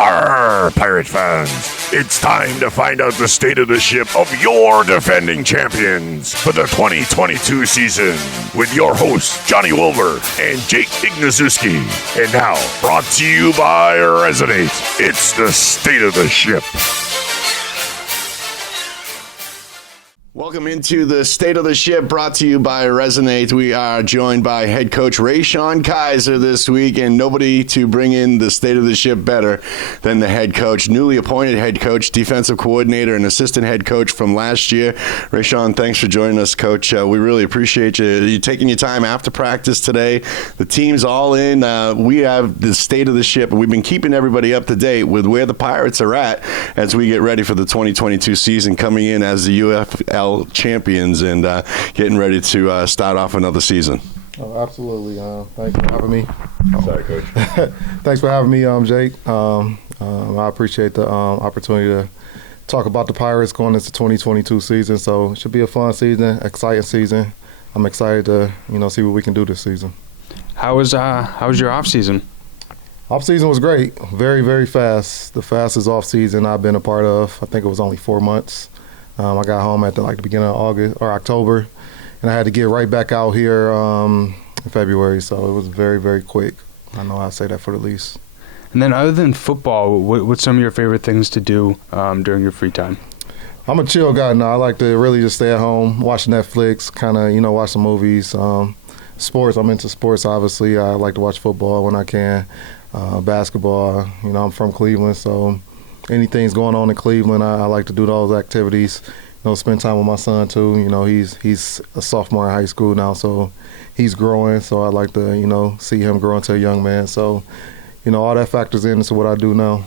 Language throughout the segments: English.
Arr, Pirate fans! It's time to find out the state of the ship of your defending champions for the 2022 season with your hosts, Johnny Wilbur and Jake Ignaszewski. And now, brought to you by Resonate, it's the state of the ship. Welcome into the State of the Ship, brought to you by Resonate. We are joined by head coach Rayshaun Kizer this week, and nobody to bring in the State of the Ship better than the head coach, newly appointed head coach, defensive coordinator, and assistant head coach from last year. Rayshaun, thanks for joining us, Coach. We really appreciate you taking your time after practice today. The team's all in. We have the State of the Ship, and we've been keeping everybody up to date with where the Pirates are at as we get ready for the 2022 season, coming in as the UFL champions and getting ready to start off another season. Oh, absolutely. Thanks for having me. Sorry, Coach. Thanks for having me, Jake. I appreciate the opportunity to talk about the Pirates going into 2022 season. So it should be a fun season, exciting season. I'm excited to see what we can do this season. How was your off season? Off season was great. Very, very fast. The fastest off season I've been a part of. I think it was only 4 months. I got home at the beginning of August or October, and I had to get right back out here in February. So it was very, very quick. I know I say that for the least. And then, other than football, what's some of your favorite things to do during your free time? I'm a chill guy now. I like to really just stay at home, watch Netflix, kind of watch some movies. Sports. I'm into sports. Obviously, I like to watch football when I can. Basketball. I'm from Cleveland, so. Anything's going on in Cleveland, I like to do those activities. Spend time with my son too. He's a sophomore in high school now, so he's growing. So I like to see him grow into a young man. So all that factors into what I do now.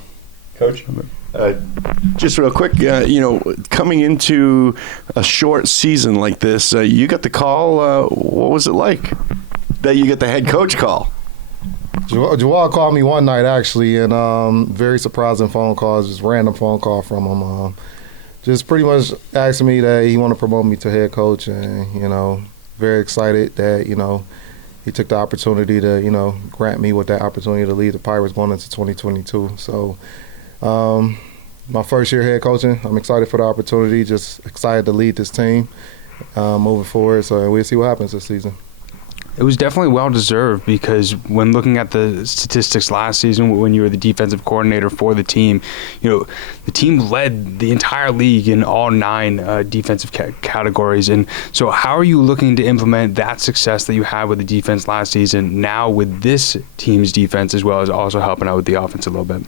Coach, just real quick, coming into a short season like this, you got the call. What was it like that you get the head coach call? Jawad called me one night, actually, and very surprising phone calls, just random phone call from him. Just pretty much asking me that he wanted to promote me to head coach, and, very excited that, he took the opportunity to, grant me with that opportunity to lead the Pirates going into 2022. So my first year head coaching, I'm excited for the opportunity, just excited to lead this team moving forward. So we'll see what happens this season. It was definitely well-deserved because when looking at the statistics last season, when you were the defensive coordinator for the team, the team led the entire league in all 9 defensive categories. And so how are you looking to implement that success that you had with the defense last season now with this team's defense, as well as also helping out with the offense a little bit?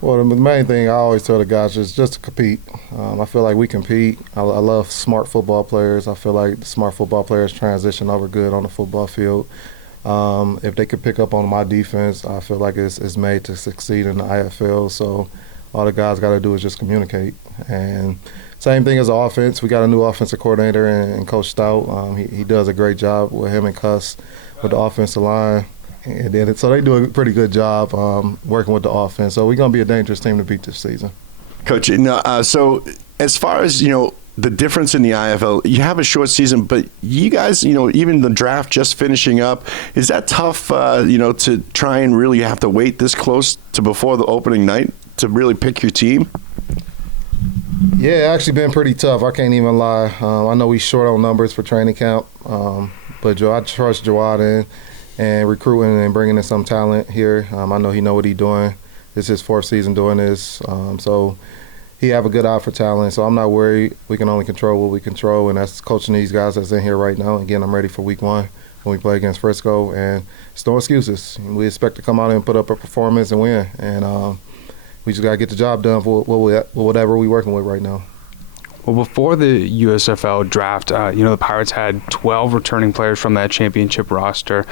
Well, the main thing I always tell the guys is just to compete. I feel like we compete. I love smart football players. I feel like the smart football players transition over good on the football field. If they could pick up on my defense, I feel like it's made to succeed in the IFL. So all the guys got to do is just communicate. And same thing as the offense. We got a new offensive coordinator and Coach Stout. He does a great job with him and Cuss with the offensive line. And then, so they do a pretty good job working with the offense. So we're going to be a dangerous team to beat this season. Coach, so as far as, the difference in the IFL, you have a short season, but you guys, even the draft just finishing up, is that tough, to try and really have to wait this close to before the opening night to really pick your team? Yeah, it actually been pretty tough. I can't even lie. I know we short on numbers for training camp, but I trust Jawad in. And recruiting and bringing in some talent here. I know he know what he's doing. This is his 4th season doing this. So he have a good eye for talent. So I'm not worried. We can only control what we control, and that's coaching these guys that's in here right now. Again, I'm ready for week 1 when we play against Frisco, and it's no excuses. We expect to come out and put up a performance and win. And we just got to get the job done for whatever we're working with right now. Well, before the USFL draft, the Pirates had 12 returning players from that championship roster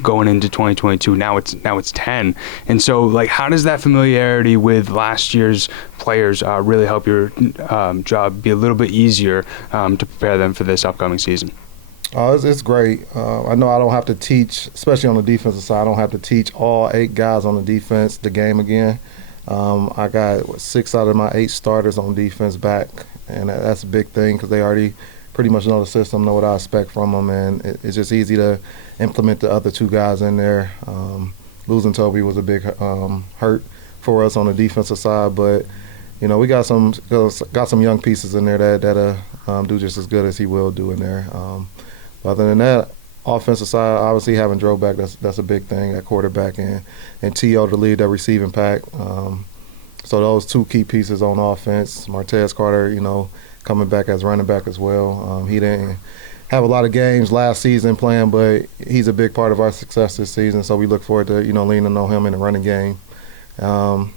going into 2022. Now it's 10. And so, how does that familiarity with last year's players really help your job be a little bit easier to prepare them for this upcoming season? It's great. I know I don't have to teach, especially on the defensive side, I don't have to teach all 8 guys on the defense the game again. I got 6 out of my 8 starters on defense back. And that's a big thing because they already pretty much know the system, know what I expect from them, and it's just easy to implement the other 2 guys in there. Losing Toby was a big hurt, for us on the defensive side. But we got some young pieces in there that do just as good as he will do in there. Other than that, offensive side, obviously having Dro back, that's a big thing at quarterback, and T.O. to lead that receiving pack. So those two key pieces on offense. Martez Carter, coming back as running back as well. He didn't have a lot of games last season playing, but he's a big part of our success this season. So we look forward to leaning on him in the running game. And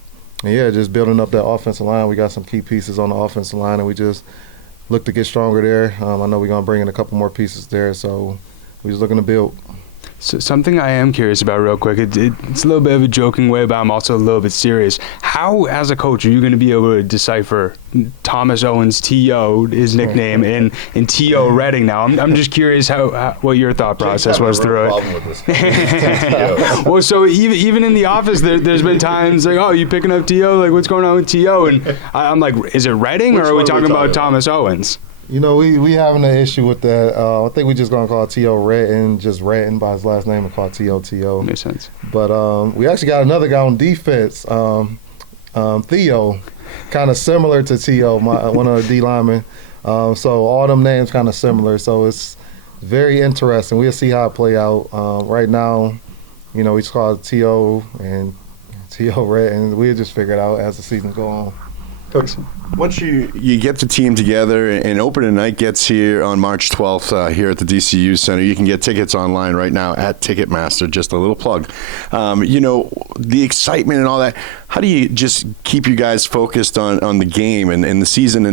just building up that offensive line. We got some key pieces on the offensive line, and we just look to get stronger there. I know we're gonna bring in a couple more pieces there, so we're just looking to build. So something I am curious about real quick, it's a little bit of a joking way, but I'm also a little bit serious. How, as a coach, are you going to be able to decipher Thomas Owens, T.O., his nickname, and T.O. Redding now? I'm just curious what your thought process was through it. Well, so even in the office, there's been times like, oh, you picking up T.O.? Like, what's going on with T.O.? And I'm like, is it Redding, or are we talking about Thomas Owens? We having an issue with that. I think we just gonna call T.O. Redden, just Redden by his last name, and call T.O. Makes sense. But we actually got another guy on defense, Theo, kind of similar to T.O., one of the D linemen. So all them names kind of similar. So it's very interesting. We'll see how it play out. Right now, we just call it T.O. and T.O. Redden. We'll just figure it out as the season go on. Coach, once you get the team together and opening night gets here on March 12th here at the DCU Center, you can get tickets online right now at Ticketmaster. Just a little plug. The excitement and all that, how do you just keep you guys focused on the game and the season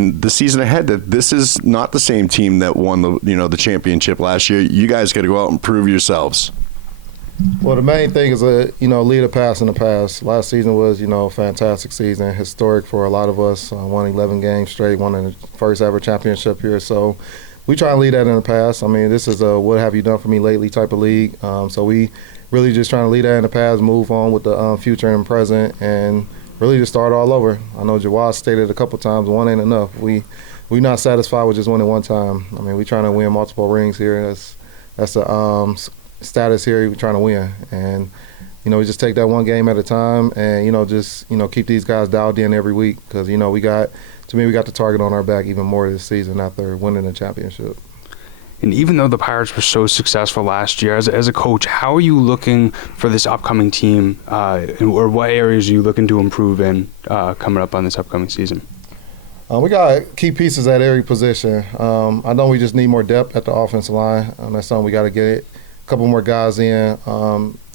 ahead, that this is not the same team that won the championship last year? You guys got to go out and prove yourselves. Well, the main thing is lead a pass in the pass. Last season was, a fantastic season, historic for a lot of us. Won 11 games straight, won the first ever championship here. So we try and lead that in the pass. I mean, this is a what have you done for me lately type of league. So we really just trying to lead that in the pass, move on with the future and present, and really just start all over. I know Jawad stated a couple times, one ain't enough. We're not satisfied with just winning one time. I mean, we're trying to win multiple rings here. That's the status here. We're trying to win, and we just take that one game at a time, and just keep these guys dialed in every week, because we got the target on our back even more this season after winning the championship. And even though the Pirates were so successful last year, as a coach, how are you looking for this upcoming team, or what areas are you looking to improve in coming up on this upcoming season? We got key pieces at every position. I know we just need more depth at the offensive line. That's something we got to get it. A couple more guys in.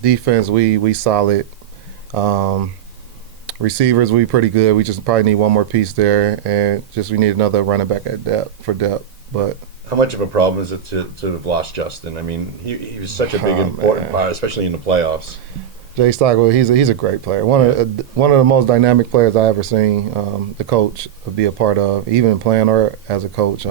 Defense, we solid. Receivers, we pretty good. We just probably need one more piece there, and we need another running back at depth. But how much of a problem is it to have lost Justin? I mean, he was such a big important part, especially in the playoffs. Jay Stockwell, he's a great player. One of the most dynamic players I ever seen. The coach be a part of, even playing or as a coach.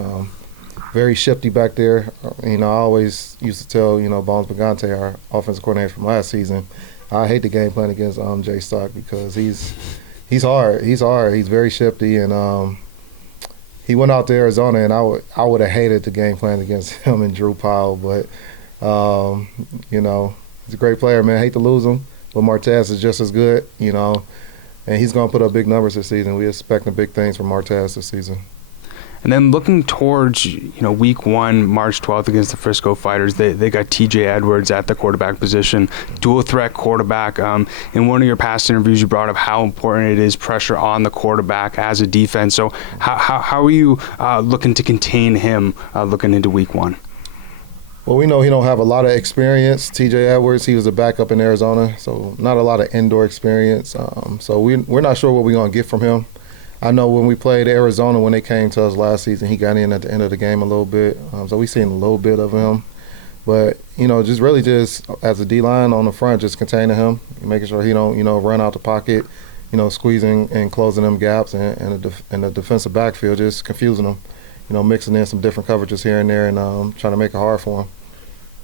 Very shifty back there. I always used to tell Bones Pagante, our offensive coordinator from last season, I hate the game plan against Jay Stock, because he's hard. He's very shifty, and he went out to Arizona, and I would have hated the game plan against him and Drew Powell, but he's a great player, man. I hate to lose him, but Martez is just as good, and he's going to put up big numbers this season. We're expecting big things from Martez this season. And then looking towards, week 1, March 12th against the Frisco Fighters, they got TJ Edwards at the quarterback position, dual threat quarterback. In one of your past interviews, you brought up how important it is pressure on the quarterback as a defense. So how are you looking to contain him looking into week 1? Well, we know he don't have a lot of experience. TJ Edwards, he was a backup in Arizona, so not a lot of indoor experience. So we're not sure what we're going to get from him. I know when we played Arizona, when they came to us last season, he got in at the end of the game a little bit. So we seen a little bit of him. But, just as a D-line on the front, just containing him, making sure he don't, run out the pocket, squeezing and closing them gaps, and the defensive backfield, just confusing them, mixing in some different coverages here and there, and trying to make it hard for him.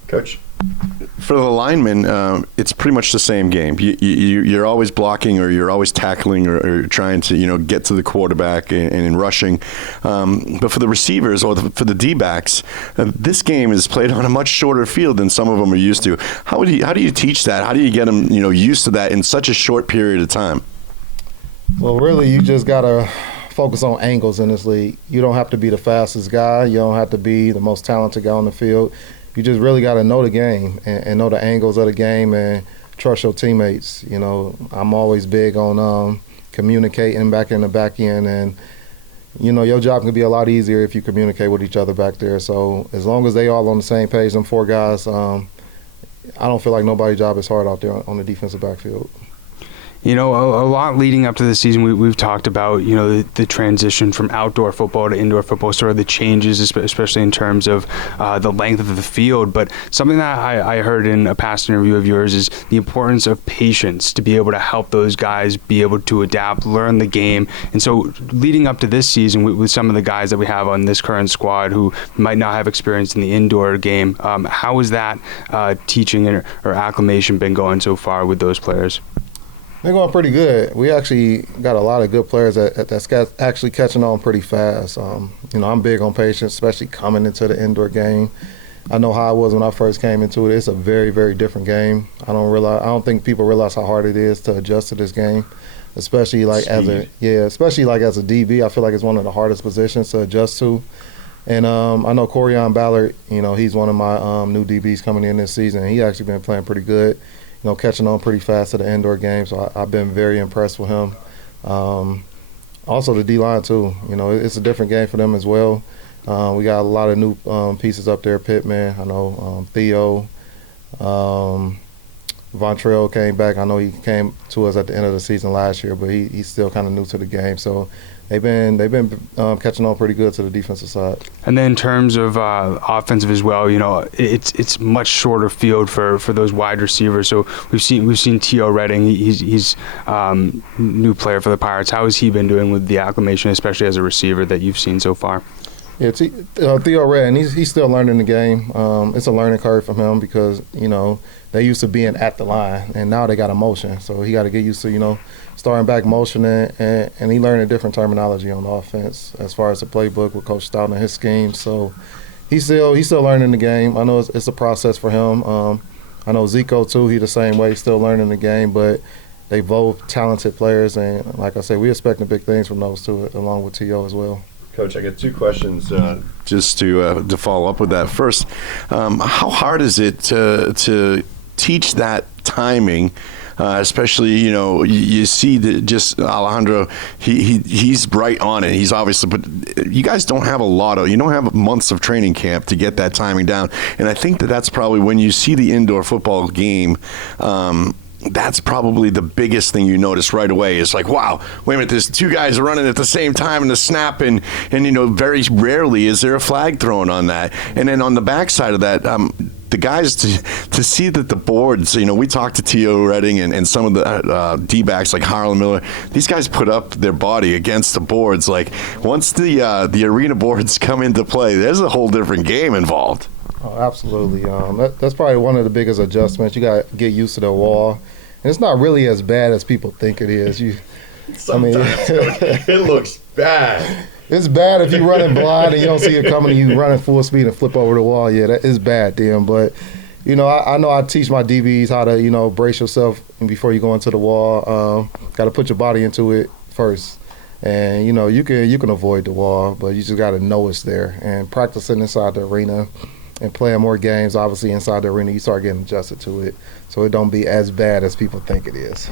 Coach, for the linemen, it's pretty much the same game. You're always blocking, or you're always tackling, or trying to get to the quarterback and rushing. But for the receivers or for the D-backs, this game is played on a much shorter field than some of them are used to. How do you teach that? How do you get them used to that in such a short period of time? Well, really, you just got to focus on angles in this league. You don't have to be the fastest guy. You don't have to be the most talented guy on the field. You just really got to know the game and know the angles of the game and trust your teammates. You know, I'm always big on communicating back in the back end, and you know, your job can be a lot easier if you communicate with each other back there. So as long as they all on the same page, them four guys, I don't feel like nobody's job is hard out there on the defensive backfield. You know, a lot leading up to the season, we've talked about, you know, the transition from outdoor football to indoor football, sort of the changes, especially in terms of the length of the field. But something that I heard in a past interview of yours is the importance of patience to be able to help those guys be able to adapt, learn the game. And so leading up to this season, with some of the guys that we have on this current squad who might not have experience in the indoor game, how has that teaching or acclimation been going so far with those players? They're going pretty good. We actually got a lot of good players that's actually catching on pretty fast. You know, I'm big on patience, especially coming into the indoor game. I know how it was when I first came into it. It's a very, very different game. I don't think people realize how hard it is to adjust to this game, especially like as a DB. I feel like it's one of the hardest positions to adjust to. And I know Corian Ballard. You know, he's one of my new DBs coming in this season. He actually been playing pretty good. You know, catching on pretty fast to the indoor game, so I've been very impressed with him. Also the D-line too. You know, it's a different game for them as well. We got a lot of new pieces up there. Pittman, I know Theo, Vontrell came back. I know he came to us at the end of the season last year, but he's still kind of new to the game. So they've been catching on pretty good to the defensive side. And then in terms of offensive as well, you know, it's much shorter field for those wide receivers. So we've seen T.O. Redding. He's new player for the Pirates. How has he been doing with the acclimation, especially as a receiver that you've seen so far? Yeah, Theo Redding, he's still learning the game. It's a learning curve for him because, you know, they used to being at the line, and now they got a motion. So he got to get used to, you know, starting back motioning, and he learned a different terminology on the offense as far as the playbook with Coach Stout and his scheme. So he's still learning the game. I know it's a process for him. I know Zico, too, he the same way, still learning the game, but they both talented players, and like I said, we're expecting big things from those two, along with T.O. as well. Coach, I got two questions just to follow up with that. First, how hard is it to teach that timing? Especially, you know, you see that just Alejandro, he's right on it. He's obviously, but you guys don't have you don't have months of training camp to get that timing down. And I think that's probably when you see the indoor football game, that's probably the biggest thing you notice right away. It's like, wow, wait a minute, there's two guys running at the same time in the snap, and you know, very rarely is there a flag thrown on that. And then on the backside of that, the guys to see that the boards, you know, we talked to T.O. Redding and some of the D-backs like Harlan Miller. These guys put up their body against the boards. Like, once the arena boards come into play, there's a whole different game involved. Oh, absolutely. That's probably one of the biggest adjustments. You got to get used to the wall. And it's not really as bad as people think it is. Sometimes, it looks bad. It's bad if you're running blind and you don't see it coming and you running full speed and flip over the wall. Yeah, that is bad, Dan. But, you know, I know I teach my DBs how to, you know, brace yourself before you go into the wall. Got to put your body into it first. And, you know, you can avoid the wall, but you just got to know it's there. And practicing inside the arena and playing more games, obviously, inside the arena, you start getting adjusted to it. So it don't be as bad as people think it is.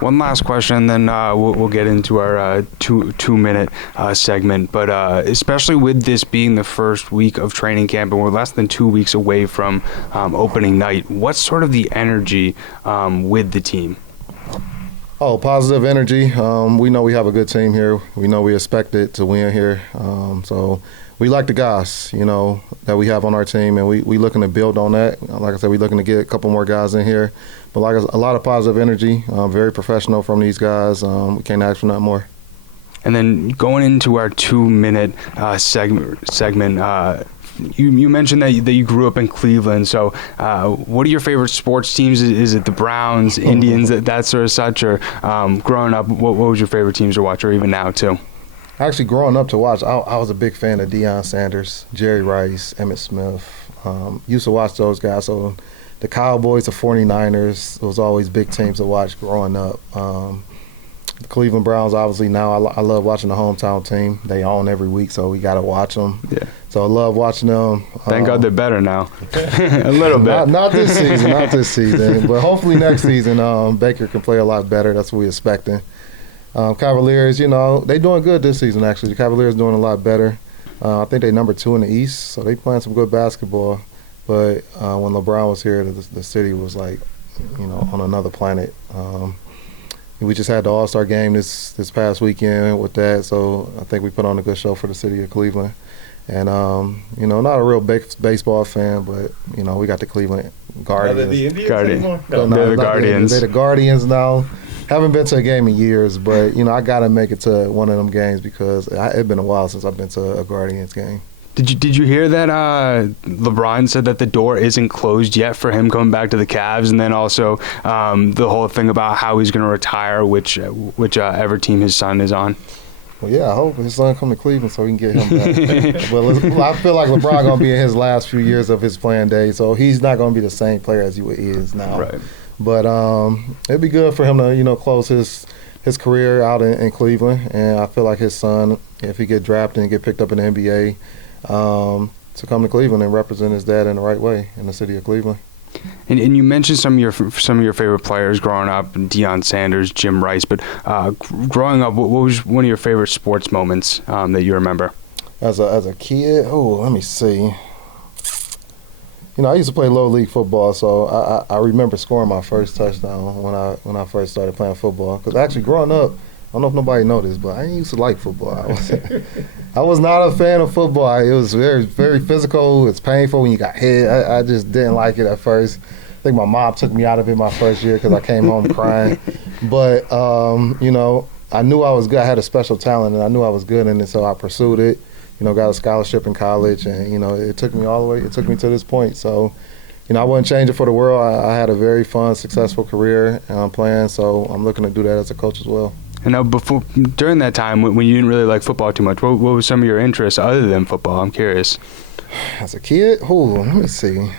One last question, then we'll get into our two-minute segment. But especially with this being the first week of training camp, and we're less than 2 weeks away from opening night, what's sort of the energy with the team? Oh, positive energy. We know we have a good team here. We know we expect it to win here. So we like the guys, you know, that we have on our team, and we looking to build on that. Like I said, we looking to get a couple more guys in here. But like a lot of positive energy, very professional from these guys. We can't ask for nothing more. And then going into our 2-minute segment, you mentioned that you grew up in Cleveland. So what are your favorite sports teams? Is it the Browns, Indians, that sort of such? Or growing up, what was your favorite teams to watch, or even now too? Actually, growing up to watch, I was a big fan of Deion Sanders, Jerry Rice, Emmitt Smith. Used to watch those guys. So the Cowboys, the 49ers, those always big teams to watch growing up. The Cleveland Browns, obviously, now I love watching the hometown team. They own every week, so we got to watch them. Yeah. So I love watching them. Thank God they're better now. A little bit. Not this season, not this season. But hopefully next season, Baker can play a lot better. That's what we're expecting. Cavaliers, they doing good this season, actually. The Cavaliers doing a lot better. I think they're number 2 in the East, so they playing some good basketball. But when LeBron was here, the city was like, on another planet. We just had the All-Star game this past weekend with that, so I think we put on a good show for the city of Cleveland. And, not a real baseball fan, but, we got the Cleveland Guardians. Are they the Indians Guardian. anymore? No, they're the Guardians. They're the Guardians now. Haven't been to a game in years, but, I got to make it to one of them games because it's been a while since I've been to a Guardians game. Did you hear that LeBron said that the door isn't closed yet for him coming back to the Cavs, and then also the whole thing about how he's going to retire, whichever team his son is on? Well, yeah, I hope his son come to Cleveland so we can get him back. But I feel like LeBron going to be in his last few years of his playing days, so he's not going to be the same player as he is now. Right. But it'd be good for him to, close his career out in Cleveland, and I feel like his son, if he get drafted and get picked up in the NBA, to come to Cleveland and represent his dad in the right way in the city of Cleveland. And you mentioned some of your favorite players growing up, Deion Sanders, Jim Rice. But growing up, what was one of your favorite sports moments that you remember? As a kid, let me see. I used to play low league football, so I remember scoring my first touchdown when I first started playing football. Because actually, growing up, I don't know if nobody noticed, but I used to like football. I was not a fan of football. It was very, very physical. It's painful when you got hit. I just didn't like it at first. I think my mom took me out of it my first year because I came home crying. But, I knew I was good. I had a special talent, and I knew I was good in it, so I pursued it. Got a scholarship in college, and, it took me all the way. It took me to this point. So, I wouldn't change it for the world. I had a very fun, successful career playing, so I'm looking to do that as a coach as well. And now, during that time, when you didn't really like football too much, what was some of your interests other than football? I'm curious. As a kid, let me see.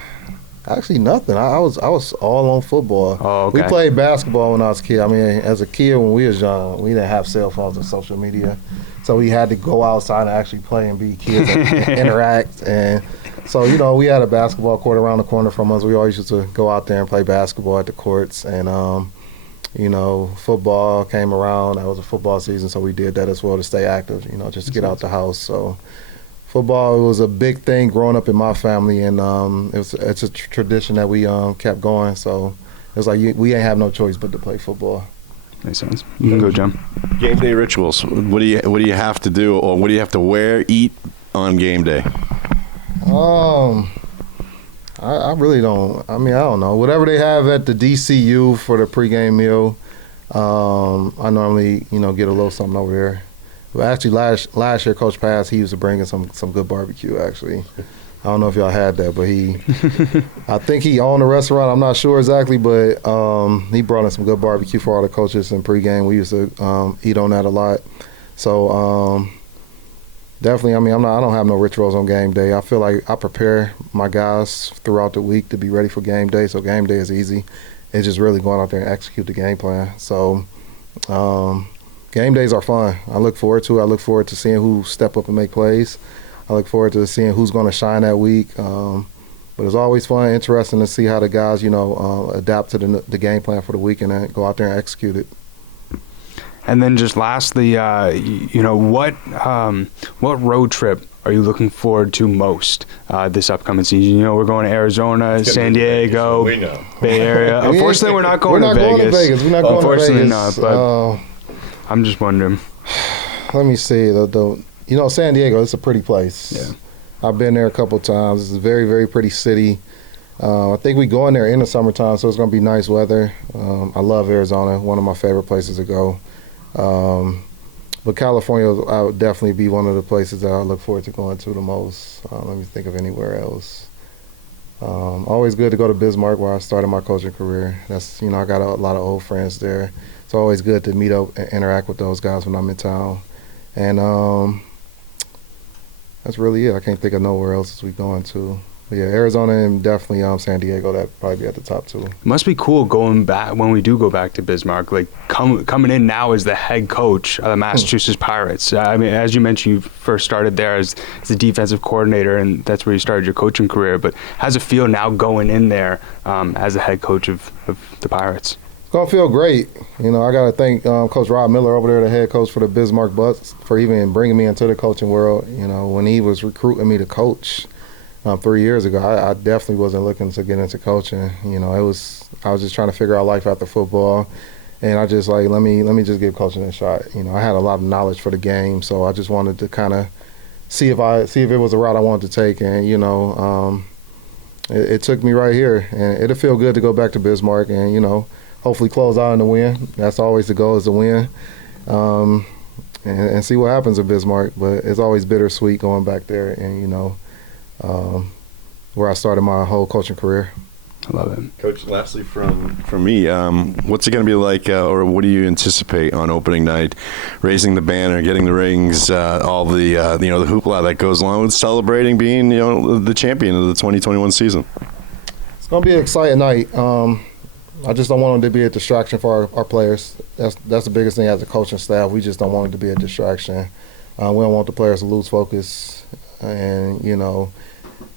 Actually, nothing. I was all on football. Oh, okay. We played basketball when I was a kid. I mean, as a kid, when we was young, we didn't have cell phones and social media, so we had to go outside and actually play and be kids and interact. And so, we had a basketball court around the corner from us. We always used to go out there and play basketball at the courts. And football came around. That was a football season, so we did that as well to stay active, just to get out the house. So football was a big thing growing up in my family, and it's a tradition that we kept going. So it was like we ain't have no choice but to play football. Makes sense. You can go, Jim. Game day rituals. What do you have to do, or what do you have to wear, eat on game day? I really don't. I mean, I don't know. Whatever they have at the DCU for the pregame meal, I normally, get a little something over there. But actually, last year, Coach Pass, he used to bring in some good barbecue, actually. I don't know if y'all had that, but I think he owned a restaurant. I'm not sure exactly, but he brought in some good barbecue for all the coaches in pregame. We used to eat on that a lot. So, definitely, I mean, I don't have no rituals on game day. I feel like I prepare my guys throughout the week to be ready for game day, so game day is easy. It's just really going out there and execute the game plan. So game days are fun. I look forward to it. I look forward to seeing who step up and make plays. I look forward to seeing who's going to shine that week. But it's always fun, interesting to see how the guys, adapt to the game plan for the week and then go out there and execute it. And then just lastly, what road trip are you looking forward to most this upcoming season? We're going to Arizona, San Diego, we know. Bay Area. Unfortunately, we're not going to Vegas. We're not going to Vegas. Unfortunately not, but I'm just wondering. Let me see. San Diego, it's a pretty place. Yeah. I've been there a couple of times. It's a very, very pretty city. I think we go in there in the summertime, so it's going to be nice weather. I love Arizona, one of my favorite places to go. But California, I would definitely be one of the places that I look forward to going to the most. Let me think of anywhere else. Always good to go to Bismarck, where I started my coaching career. That's I got a lot of old friends there. It's always good to meet up and interact with those guys when I'm in town. And that's really it. I can't think of nowhere else as we going to. yeah, Arizona and definitely San Diego, that probably be at the top two. It must be cool going back when we do go back to Bismarck, like coming in now as the head coach of the Massachusetts Pirates. I mean, as you mentioned, you first started there as the defensive coordinator, and that's where you started your coaching career. But how's it feel now going in there as the head coach of the Pirates? It's going to feel great. You know, I got to thank Coach Rob Miller over there, the head coach for the Bismarck Bucks, for even bringing me into the coaching world. You know, when he was recruiting me to coach 3 years ago, I definitely wasn't looking to get into coaching. You know, I was just trying to figure out life after football, and I just let me just give coaching a shot. You know, I had a lot of knowledge for the game, so I just wanted to kind of see if it was a route I wanted to take, and you know, it took me right here, and it'll feel good to go back to Bismarck, and you know, hopefully close out in the win. That's always the goal, is to win, and see what happens at Bismarck. But it's always bittersweet going back there, and you know. Where I started my whole coaching career. I love it. Coach, lastly from me, what's it going to be like, or what do you anticipate on opening night? Raising the banner, getting the rings, all the the hoopla that goes along with celebrating being the champion of the 2021 season. It's going to be an exciting night. I just don't want it to be a distraction for our players. That's the biggest thing as a coaching staff. We just don't want it to be a distraction. We don't want the players to lose focus, and you know.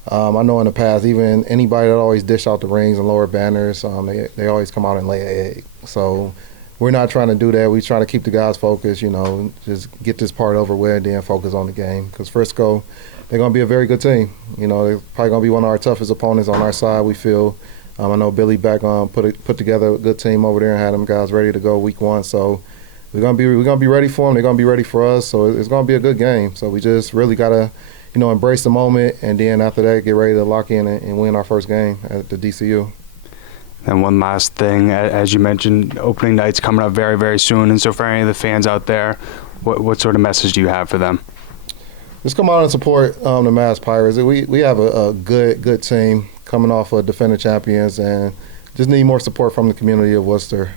I know in the past, even anybody that always dish out the rings and lower banners, they always come out and lay an egg. So we're not trying to do that. We try to keep the guys focused, you know, just get this part over with and then focus on the game. Because Frisco, they're going to be a very good team. You know, they're probably going to be one of our toughest opponents on our side, we feel. I know Billy back put together a good team over there and had them guys ready to go week one. So we're gonna be ready for them. They're going to be ready for us. So it's going to be a good game. So we just really got to, you know, embrace the moment, and then after that, get ready to lock in and win our first game at the DCU. And one last thing, as you mentioned, opening night's coming up very, very soon. And so for any of the fans out there, what sort of message do you have for them? Just come out and support the Mass Pirates. We have a good team coming off of defending champions, and just need more support from the community of Worcester.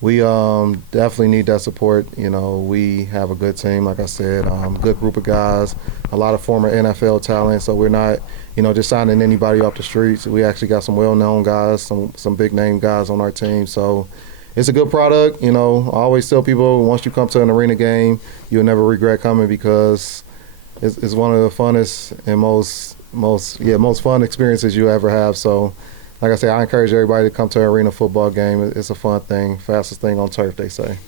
We definitely need that support. You know, we have a good team, like I said, good group of guys, a lot of former NFL talent. So we're not, you know, just signing anybody off the streets. We actually got some well-known guys, some big-name guys on our team. So it's a good product. You know, I always tell people, once you come to an arena game, you'll never regret coming, because it's one of the funnest and most fun experiences you ever have. So. Like I said, I encourage everybody to come to an arena football game. It's a fun thing, fastest thing on turf, they say.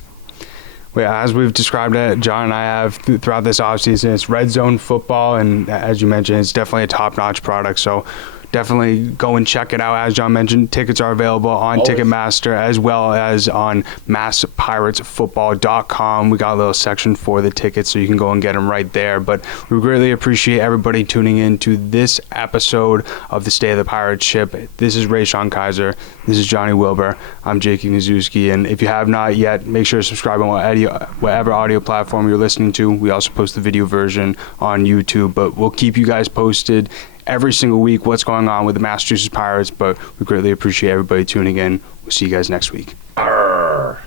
Well, as we've described it, John and I have throughout this offseason, it's red zone football, and as you mentioned, it's definitely a top-notch product. So definitely go and check it out. As John mentioned, tickets are available on Ticketmaster as well as on masspiratefootball.com. We got a little section for the tickets, so you can go and get them right there. But we really appreciate everybody tuning in to this episode of the State of the Pirate Ship. This is Rayshaun Kizer. This is Johnny Wilbur. I'm Jake Ignaszewski. And if you have not yet, make sure to subscribe on whatever audio platform you're listening to. We also post the video version on YouTube, but we'll keep you guys posted every single week what's going on with the Massachusetts Pirates, but we greatly appreciate everybody tuning in. We'll see you guys next week. Arr.